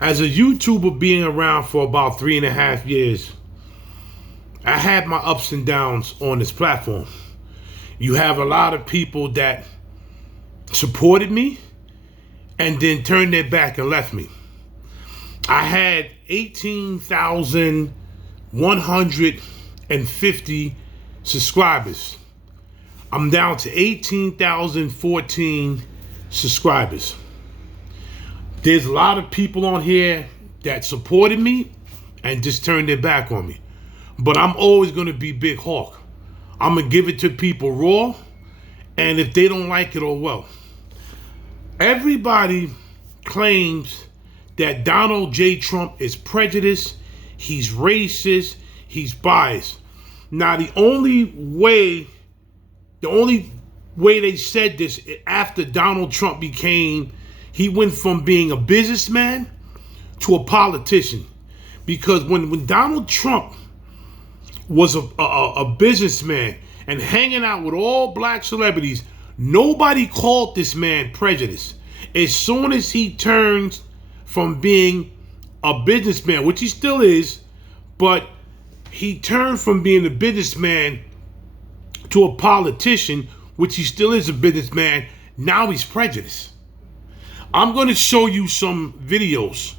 As a YouTuber being around for about 3.5 years, I had my ups and downs on this platform. You have a lot of people that supported me and then turned their back and left me. I had 18,150 subscribers. I'm down to 18,014 subscribers. There's a lot of people on here that supported me and just turned their back on me. But I'm always going to be Big Hawk. I'm going to give it to people raw, and if they don't like it, oh well. Everybody claims that Donald J. Trump is prejudiced, he's racist, he's biased. Now, the only way they said this after Donald Trump he went from being a businessman to a politician. Because when Donald Trump was a businessman and hanging out with all black celebrities, nobody called this man prejudiced. As soon as he turns from being a businessman, which he still is, but he turned from being a businessman to a politician, which he still is a businessman, now he's prejudiced. I'm going to show you some videos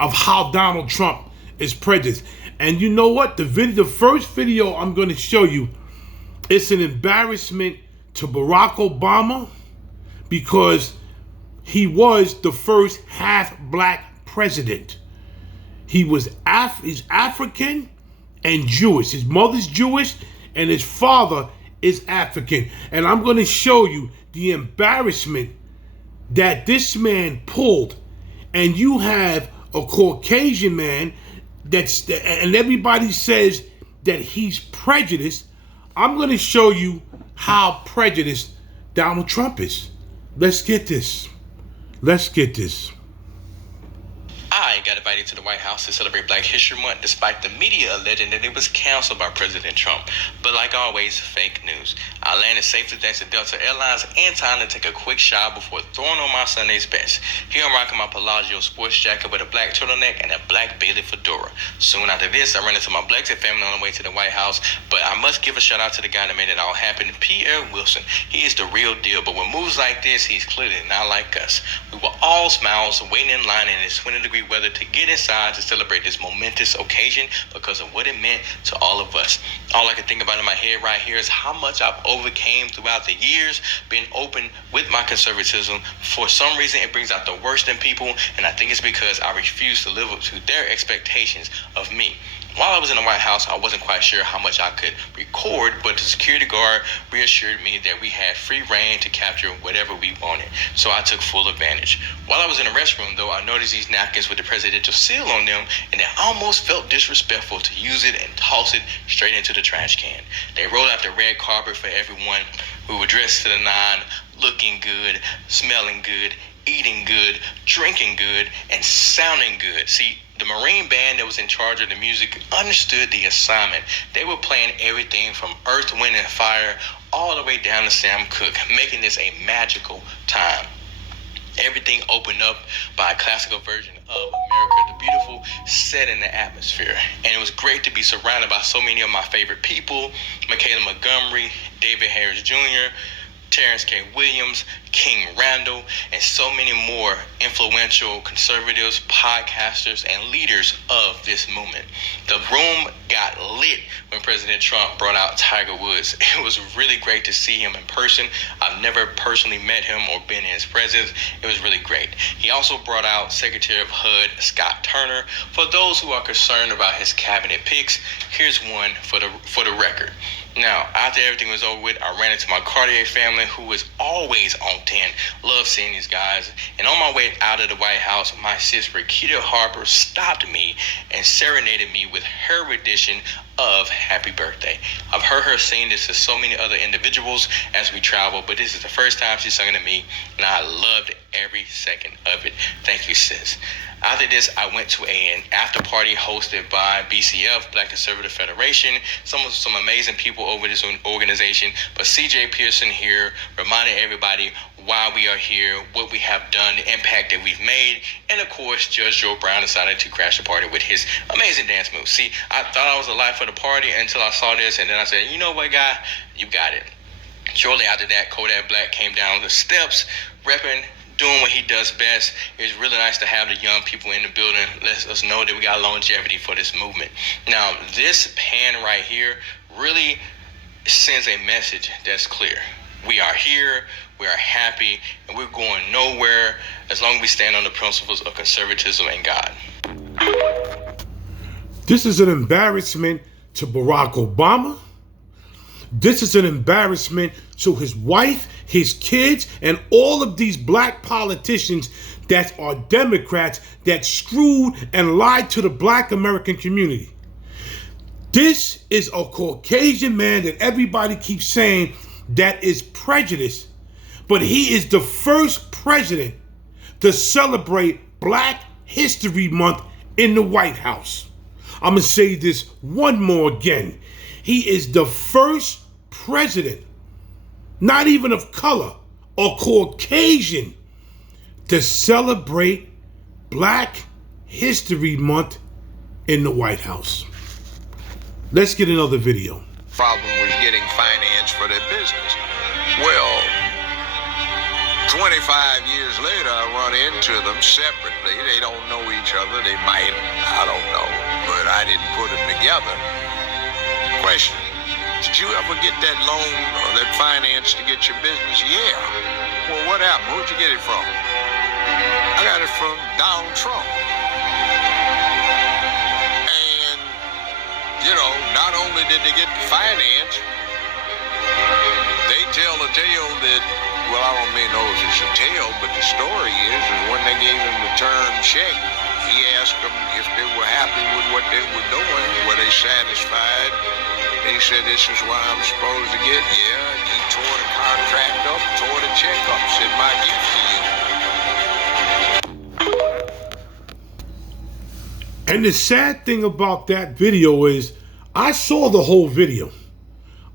of how Donald Trump is prejudiced. And you know what? The first video I'm going to show you, it's an embarrassment to Barack Obama because he was the first half-black president. He's African and Jewish. His mother's Jewish and his father is African. And I'm going to show you the embarrassment that this man pulled. And you have a Caucasian man and everybody says that he's prejudiced. I'm going to show you how prejudiced Donald Trump is. Let's get this. I got invited to the White House to celebrate Black History Month despite the media alleging that it was canceled by President Trump. But like always, fake news. I landed safely thanks to Delta Airlines and time to take a quick shower before throwing on my Sunday's best. Here I'm rocking my Palazzo sports jacket with a black turtleneck and a black Bailey fedora. Soon after this, I ran into my Blexit family on the way to the White House, but I must give a shout out to the guy that made it all happen, Pierre Wilson. He is the real deal, but with moves like this, he's clearly not like us. We were all smiles waiting in line in this 20-degree weather to get inside to celebrate this momentous occasion because of what it meant to all of us. All I can think about in my head right here is how much I've overcame throughout the years being open with my conservatism. For some reason, it brings out the worst in people, and I think it's because I refuse to live up to their expectations of me. While I was in the White House, I wasn't quite sure how much I could record, but the security guard reassured me that we had free reign to capture whatever we wanted, so I took full advantage. While I was in the restroom, though, I noticed these napkins with the presidential seal on them, and it almost felt disrespectful to use it and toss it straight into the trash can. They rolled out the red carpet for everyone. We were dressed to the nine, looking good, smelling good, eating good, drinking good, and sounding good. See, the Marine band that was in charge of the music understood the assignment. They were playing everything from Earth, Wind, and Fire all the way down to Sam Cooke, making this a magical time. Everything opened up by a classical version of America the Beautiful, set in the atmosphere. And it was great to be surrounded by so many of my favorite people: Michaela Montgomery, David Harris Jr., Terrence K. Williams, King Randall, and so many more influential conservatives, podcasters, and leaders of this movement. The room got lit when President Trump brought out Tiger Woods. It was really great to see him in person. I've never personally met him or been in his presence. It was really great. He also brought out Secretary of HUD Scott Turner. For those who are concerned about his cabinet picks, here's one for the record. Now, after everything was over with, I ran into my Cartier family, who is always on 10. Love seeing these guys. And on my way out of the White House, my sis Rakita Harper stopped me and serenaded me with her rendition of Happy Birthday. I've heard her sing this to so many other individuals as we travel, but this is the first time she sung it to me, and I loved every second of it. Thank you, sis. After this, I went to an after party hosted by BCF, Black Conservative Federation. Some amazing people over this organization, but CJ Pearson here reminded everybody why we are here, what we have done, the impact that we've made, and of course, Judge Joe Brown decided to crash the party with his amazing dance moves. See, I thought I was the life of the party until I saw this, and then I said, you know what, guy, you got it. Shortly after that, Kodak Black came down the steps, repping, doing what he does best. It's really nice to have the young people in the building. Let us know that we got longevity for this movement. Now, this pan right here really sends a message that's clear. We are here, we are happy, and we're going nowhere as long as we stand on the principles of conservatism and God. This is an embarrassment to Barack Obama. This is an embarrassment to his wife, his kids, and all of these black politicians that are Democrats that screwed and lied to the black American community. This is a Caucasian man that everybody keeps saying that is prejudiced, but he is the first president to celebrate Black History Month in the White House. I'm going to say this one more again. He is the first president, not even of color or Caucasian, to celebrate Black History Month in the White House. Let's get another video. Problem was getting finance for their business. Well, 25 years later, I run into them separately. They don't know each other. They might, I don't know, but I didn't put them together. Question, did you ever get that loan or that finance to get your business? Yeah. Well, what happened? Where'd you get it from? I got it from Donald Trump. You know, not only did they get the finance, they tell a tale that, well, I don't mean know if it's a tale, but the story is when they gave him the term check, he asked them if they were happy with what they were doing, were they satisfied? They said, this is what I'm supposed to get. Yeah, he tore the contract up, tore the check up, said, my gift to you. And the sad thing about that video is I saw the whole video.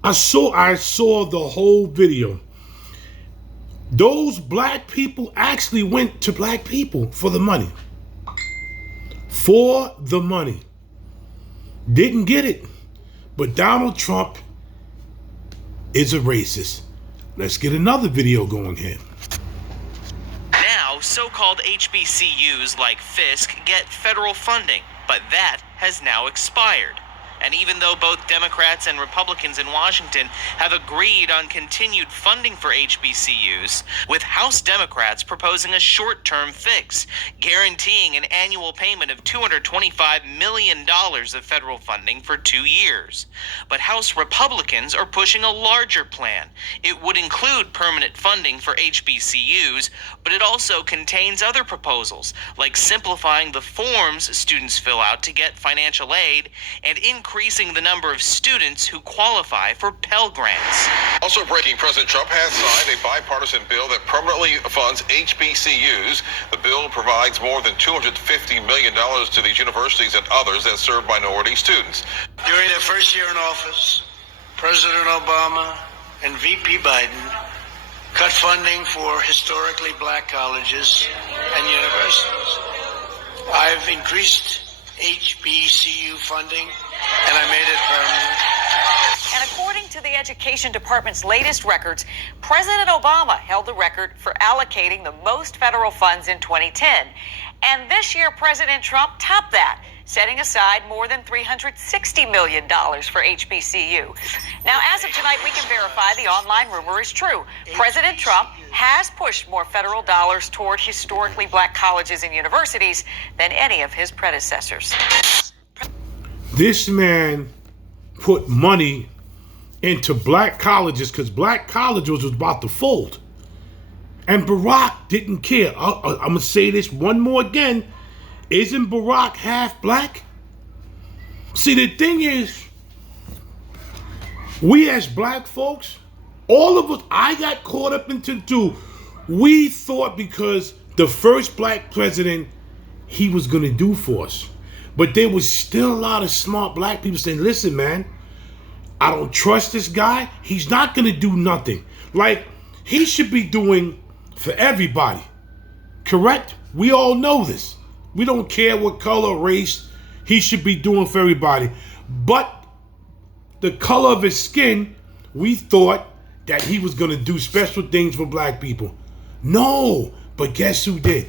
I saw the whole video. Those black people actually went to black people for the money. For the money. Didn't get it. But Donald Trump is a racist. Let's get another video going here. Now, so-called HBCUs like Fisk get federal funding, but that has now expired. And even though both Democrats and Republicans in Washington have agreed on continued funding for HBCUs, with House Democrats proposing a short-term fix, guaranteeing an annual payment of $225 million of federal funding for 2 years. But House Republicans are pushing a larger plan. It would include permanent funding for HBCUs, but it also contains other proposals, like simplifying the forms students fill out to get financial aid and increasing the number of students who qualify for Pell Grants. Also breaking, President Trump has signed a bipartisan bill that permanently funds HBCUs. The bill provides more than $250 million to these universities and others that serve minority students. During their first year in office, President Obama and VP Biden cut funding for historically black colleges and universities. I've increased HBCU funding, and I made it permanent. And according to the Education Department's latest records, President Obama held the record for allocating the most federal funds in 2010. And this year, President Trump topped that, setting aside more than $360 million for HBCU. Now, as of tonight, we can verify the online rumor is true. President Trump has pushed more federal dollars toward historically black colleges and universities than any of his predecessors. This man put money into black colleges because black colleges was about to fold. And Barack didn't care. I'm going to say this one more again. Isn't Barack half black? See, the thing is, we as black folks, all of us, I got caught up into too. We thought because the first black president, he was going to do for us. But there was still a lot of smart black people saying, listen, man, I don't trust this guy. He's not going to do nothing. Like, he should be doing for everybody. Correct? We all know this. We don't care what color, race he should be doing for everybody. But the color of his skin, we thought that he was going to do special things for black people. No, but guess who did?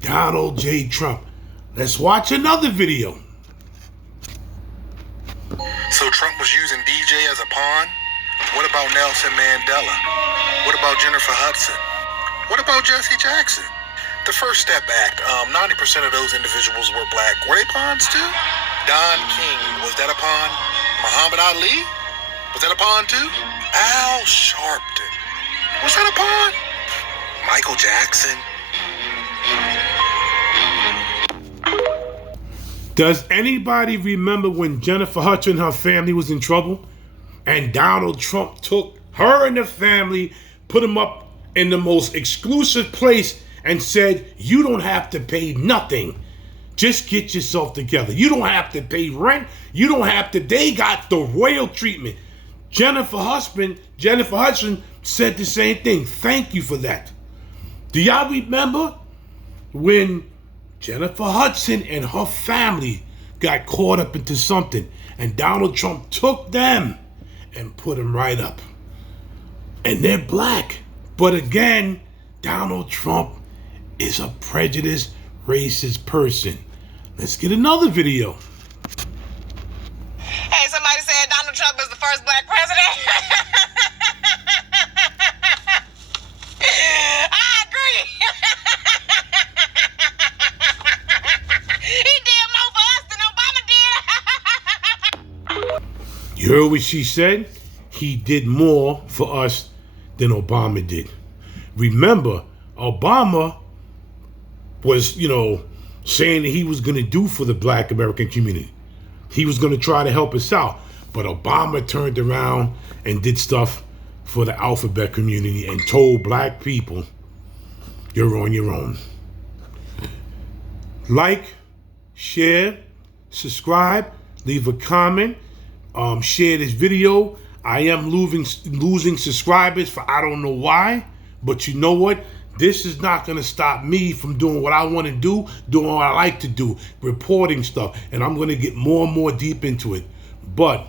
Donald J. Trump. Let's watch another video. So Trump was using DJ as a pawn? What about Nelson Mandela? What about Jennifer Hudson? What about Jesse Jackson? The First Step Act, 90% of those individuals were black. Were they pawns too? Don King, was that a pawn? Muhammad Ali? Was that a pawn too? Al Sharpton, was that a pawn? Michael Jackson? Does anybody remember when Jennifer Hudson and her family was in trouble? And Donald Trump took her and the family, put them up in the most exclusive place and said, you don't have to pay nothing. Just get yourself together. You don't have to pay rent. You don't have to. They got the royal treatment. Jennifer Hudson said the same thing. Thank you for that. Do y'all remember when Jennifer Hudson and her family got caught up into something and Donald Trump took them and put them right up? And they're black. But again, Donald Trump is a prejudiced, racist person. Let's get another video. Hey, somebody said Donald Trump is the first black president. I agree. He did more for us than Obama did. You heard what she said? He did more for us than Obama did. Remember, Obama was, saying that he was going to do for the black American community. He was going to try to help us out. But Obama turned around and did stuff for the alphabet community and told black people, you're on your own. Like, share, subscribe, leave a comment, share this video. I am losing subscribers for I don't know why, but you know what? This is not going to stop me from doing what I want to do, doing what I like to do, reporting stuff, and I'm going to get more and more deep into it. But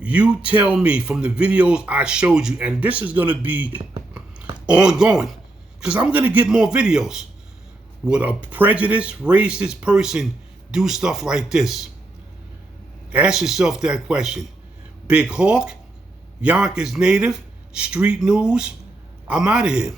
you tell me from the videos I showed you, and this is going to be ongoing, because I'm going to get more videos. Would a prejudiced, racist person do stuff like this? Ask yourself that question. Big Hawk, Yonkers native, street news. I'm out of here.